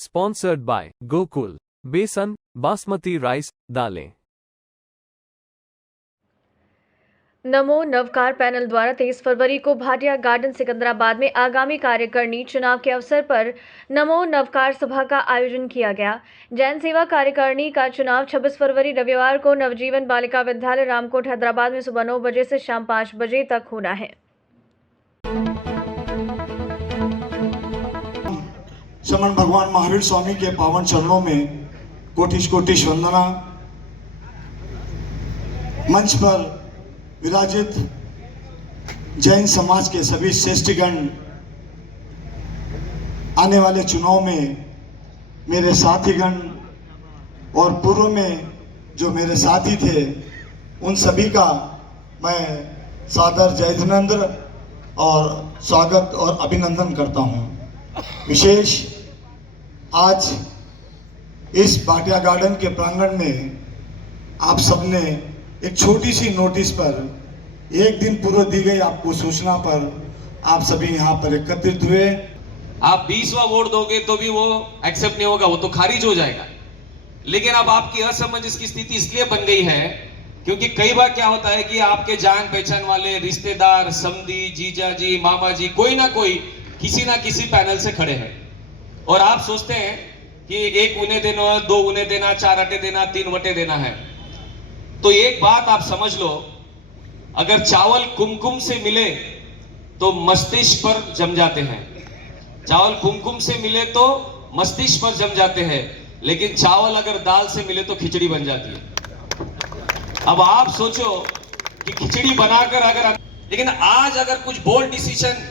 Sponsored by Gokul बेसन basmati rice दालें। नमो Navkar panel द्वारा 23 फरवरी को भाटिया गार्डन सिकंदराबाद में आगामी कार्यकारिणी चुनाव के अवसर पर नमो नवकार सभा का आयोजन किया गया। जैन सेवा कार्यकारिणी का चुनाव 26 फरवरी रविवार को नवजीवन बालिका विद्यालय रामकोट हैदराबाद में सुबह 9 बजे से शाम 5 बजे तक होना है। श्रीमन भगवान महावीर स्वामी के पावन चरणों में कोटिश कोटिश वंदना। मंच पर विराजित जैन समाज के सभी श्रेष्ठगण, आने वाले चुनाव में मेरे साथीगण और पूर्व में जो मेरे साथी थे, उन सभी का मैं सादर जय जिनेंद्र और स्वागत और अभिनंदन करता हूं। विशेष आज इस भाटिया गार्डन के प्रांगण में आप सबने एक छोटी सी नोटिस पर एक दिन पूर्व दी गई आपको सूचना पर आप सभी यहाँ पर एकत्रित हुए। आप 20वां वोट दोगे तो भी वो एक्सेप्ट नहीं होगा, वो तो खारिज हो जाएगा। लेकिन अब आपकी असमंजस की स्थिति इसलिए बन गई है क्योंकि कई बार क्या होता है कि आपके जान पहचान वाले रिश्तेदार, समधी, जीजा जी, मामा जी, कोई ना कोई किसी ना किसी पैनल से खड़े हैं और आप सोचते हैं कि एक उन्हें देना, 2 उन्हें देना, 4 अटे देना, 3 वटे देना है। तो एक बात आप समझ लो, अगर चावल कुमकुम से मिले तो मस्तिष्क पर जम जाते हैं, चावल कुमकुम से मिले तो मस्तिष्क पर जम जाते हैं, लेकिन चावल अगर दाल से मिले तो खिचड़ी बन जाती है। अब आप सोचो कि खिचड़ी बनाकर अगर, लेकिन आज अगर कुछ बोल्ड डिसीजन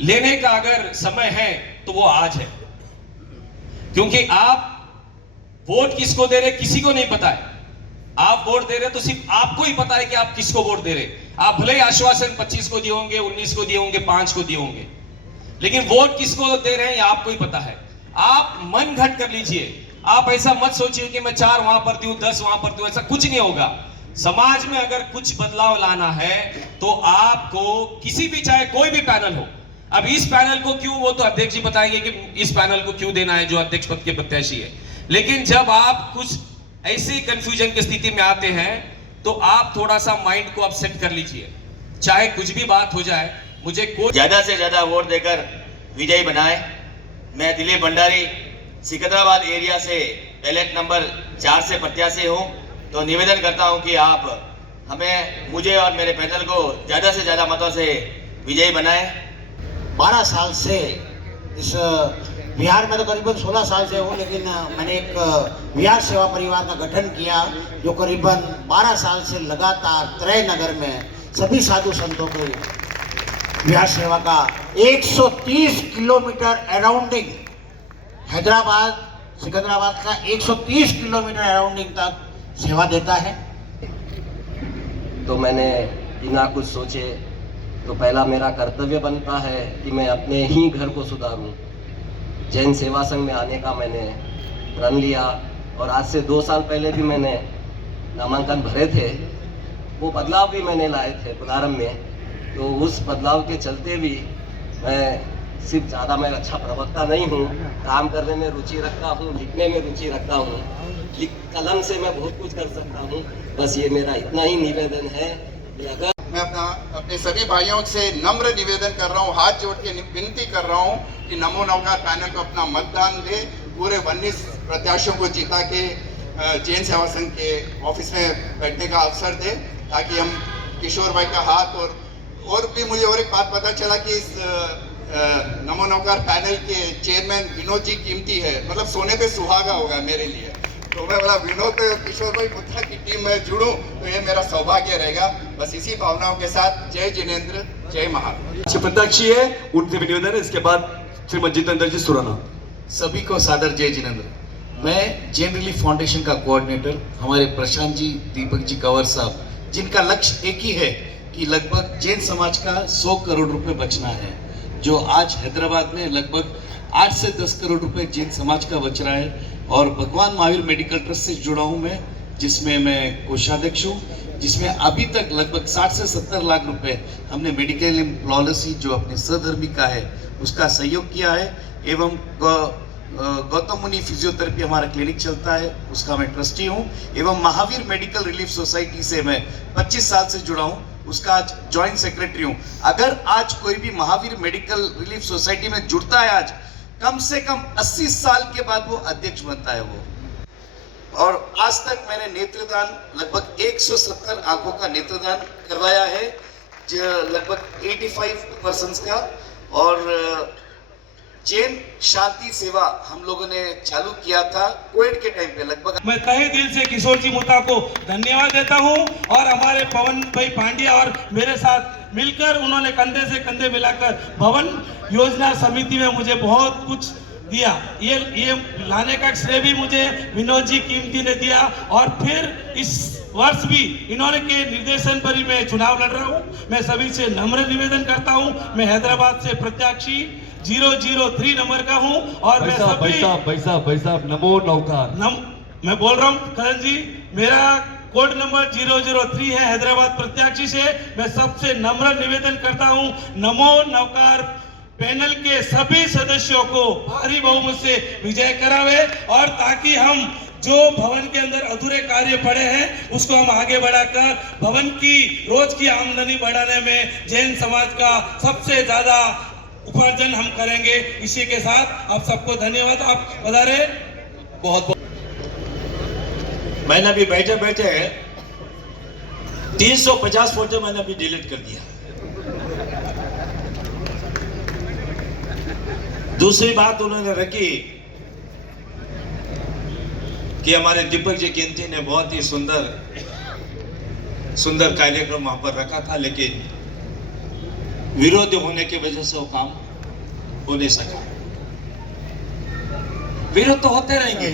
लेने का अगर समय है तो वो आज है, क्योंकि आप वोट किसको दे रहे किसी को नहीं पता है। आप वोट दे रहे तो सिर्फ आपको ही पता है कि आप किसको वोट दे रहे। आप भले ही आश्वासन 25 को दिए होंगे, 19 को दिए होंगे, 5 को दिए होंगे, लेकिन वोट किसको दे रहे हैं ये आपको ही पता है। आप मन घट कर लीजिए, आप ऐसा मत सोचिए कि मैं 4 वहां पर दूं, 10 वहां पर दूं, ऐसा कुछ नहीं होगा। समाज में अगर कुछ बदलाव लाना है तो आपको किसी भी, चाहे कोई भी पैनल हो, अब इस पैनल को क्यों, वो तो अध्यक्ष जी बताएंगे कि इस पैनल को क्यों देना है जो अध्यक्ष पद के प्रत्याशी है। लेकिन जब आप कुछ ऐसी कंफ्यूजन की स्थिति में आते हैं तो आप थोड़ा सा माइंड को अपसेट कर लीजिए, चाहे कुछ भी बात हो जाए। मुझे कोई ज्यादा से ज्यादा वोट देकर विजयी बनाए। मैं दिलीप भंडारी सिकंदराबाद एरिया से बैलेट नंबर 4 से प्रत्याशी हूं, तो निवेदन करता हूं कि आप हमें, मुझे और मेरे पैनल को ज्यादा से ज्यादा मतों से विजयी बनाए। 12 साल से इस बिहार में तो करीबन 16 साल से हूँ, लेकिन मैंने एक बिहार सेवा परिवार का गठन किया जो करीबन 12 साल से लगातार त्रय नगर में सभी साधु संतों के बिहार सेवा का 130 किलोमीटर अराउंडिंग, हैदराबाद सिकंदराबाद का 130 किलोमीटर अराउंडिंग तक सेवा देता है। तो मैंने बिना कुछ सोचे, तो पहला मेरा कर्तव्य बनता है कि मैं अपने ही घर को सुधारूं। जैन सेवा संघ में आने का मैंने प्रण लिया और आज से 2 साल पहले भी मैंने नामांकन भरे थे। वो बदलाव भी मैंने लाए थे प्रारंभ में, तो उस बदलाव के चलते भी मैं सिर्फ ज़्यादा, मैं अच्छा प्रवक्ता नहीं हूँ, काम करने में रुचि रखता हूँ, लिखने में रुचि रखता हूँ, कलम से मैं बहुत कुछ कर सकता हूँ। बस ये मेरा इतना ही निवेदन है कि अगर मैं अपने सभी भाइयों से नम्र निवेदन कर रहा हूँ, हाथ जोड़ के विनती कर रहा हूँ कि नमो नवकार पैनल को अपना मतदान दे, पूरे 19 प्रत्याशियों को जिता के जैन सेवा संघ के ऑफिस में बैठने का अवसर दे, ताकि हम किशोर भाई का हाथ और भी मुझे और एक बात पता चला कि इस नमो नवकार पैनल के चेयरमैन विनोद जी कीमती है, मतलब सोने पे सुहागा होगा मेरे लिए। तो मैं बोला विनोद किशोर भाई मुद्दा की टीम में जुड़ूं तो ये मेरा सौभाग्य रहेगा। बस इसी भावनाओं के साथ जय जिनेंद्र, जय महाराज। प्रत्याशी है, उनसे भी निवेदन है। इसके बाद श्रीमद जितेंद्र जी सुराना। सभी को सादर जय जिनेंद्र। मैं जैन रिलीफ फाउंडेशन का कोऑर्डिनेटर, हमारे प्रशांत जी, दीपक जी, कंवर साहब, जिनका लक्ष्य एक ही है कि लगभग जैन समाज का 100 करोड़ रुपए बचना है, जो आज हैदराबाद में लगभग 8 से 10 करोड़ रुपए जैन समाज का बच रहा है। और भगवान महावीर मेडिकल ट्रस्ट से जुड़ा हूँ मैं, जिसमें मैं कोषाध्यक्ष हूँ, जिसमें अभी तक लगभग 60 से 70 लाख रुपए हमने मेडिकल पॉलिसी जो अपने सहधर्मी का है उसका सहयोग किया है। एवं गौतम मुनि फिजियोथेरेपी हमारा क्लिनिक चलता है, उसका मैं ट्रस्टी हूँ। एवं महावीर मेडिकल रिलीफ सोसाइटी से मैं 25 साल से जुड़ा हूँ, उसका आज जॉइंट सेक्रेटरी हूँ। अगर आज कोई भी महावीर मेडिकल रिलीफ सोसाइटी में जुड़ता है, आज कम से कम 80 साल के बाद वो अध्यक्ष बनता है वो। और आज तक मैंने नेत्रदान लगभग 170 आंखों का नेत्रदान करवाया है, लगभग 85% का। और जैन शांति सेवा हम लोगों ने चालू किया था कोविड के टाइम पे लगभग। मैं तहे दिल से किशोर जी मुता को धन्यवाद देता हूं और हमारे पवन भाई पांड्या और मेरे साथ मिलकर उन्होंने कंधे से कंधे मिलाकर भवन योजना समिति में मुझे बहुत कुछ दिया। ये लाने का श्रेय भी मुझे विनोद जी कीमती ने दिया और फिर इस वर्ष भी इन्होंने के निर्देशन पर ही मैं चुनाव लड़ रहा हूं। मैं सभी से नम्र निवेदन करता हूं, मैं हैदराबाद से प्रत्याशी 003 नंबर का हूं और मैं भाई साहब नमो नवकार। मैं बोल रहा हूं करण जी, मेरा कोड नंबर 003 है हैदराबाद प्रत्याशी से। मैं सबसे नम्र निवेदन करता हूं, नमो नवकार पैनल के सभी सदस्यों को भारी बहुमत से विजय करावे और ताकि हम जो भवन के अंदर अधूरे कार्य पड़े हैं उसको हम आगे बढ़ाकर भवन की रोज की आमदनी बढ़ाने में जैन समाज का सबसे ज्यादा उपार्जन हम करेंगे। इसी के साथ आप सबको धन्यवाद। आप बता रहे बहुत बहुत। मैंने अभी बैठे बैठे 350 फोटो मैंने अभी डिलीट कर दिया। दूसरी बात उन्होंने रखी कि हमारे दीपक जी कीमती ने बहुत ही सुंदर कार्यक्रम वहां पर रखा था, लेकिन विरोध होने की वजह से वो काम हो नहीं सका। विरोध तो होते रहेंगे,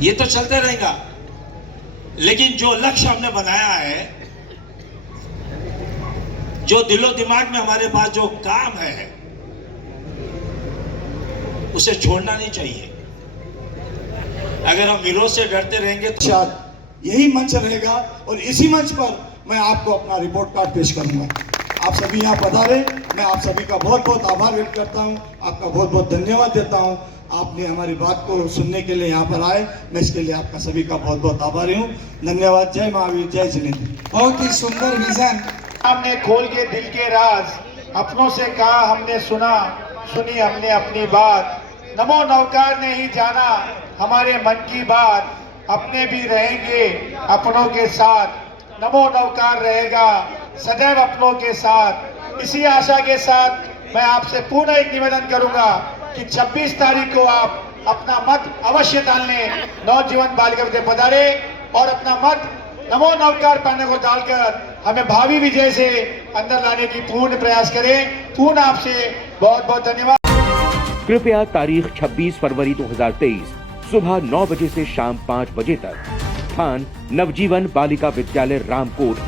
ये तो चलते रहेगा, लेकिन जो लक्ष्य हमने बनाया है, जो दिलो दिमाग में हमारे पास जो काम है, उसे छोड़ना नहीं चाहिए। अगर हम विरोध से डरते रहेंगे तो शायद यही मंच रहेगा और इसी मंच पर मैं आपको अपना रिपोर्ट कार्ड पेश करूंगा। आप सभी यहाँ पधारे, मैं आप सभी का बहुत बहुत आभार व्यक्त करता हूँ, आपका बहुत बहुत धन्यवाद देता हूँ। आपने हमारी बात को सुनने के लिए यहाँ पर आए, मैं इसके लिए आपका सभी का बहुत बहुत आभारी हूँ। धन्यवाद। जय महावीर, जय जिनेंद्र। बहुत ही सुंदर विजन, हमने खोल के दिल के राज अपनों से कहा, हमने सुनी हमने अपनी बात। नमो नवकार ने ही जाना हमारे मन की बात, अपने भी रहेंगे अपनों के साथ। नमो नवकार रहेगा सदैव अपनों के साथ। इसी आशा के साथ मैं आपसे पुनः एक निवेदन करूंगा कि 26 तारीख को आप अपना मत अवश्य डालने नौजवान बालिका विद्यालय पधारे और अपना मत नमो नवकार पैनल को डालकर हमें भावी विजय से अंदर लाने की पूर्ण प्रयास करें। पूर्ण आपसे बहुत बहुत धन्यवाद। कृपया तारीख 26 फरवरी 2023 सुबह 9 बजे से शाम 5 बजे तक, स्थान नवजीवन बालिका विद्यालय रामकोट,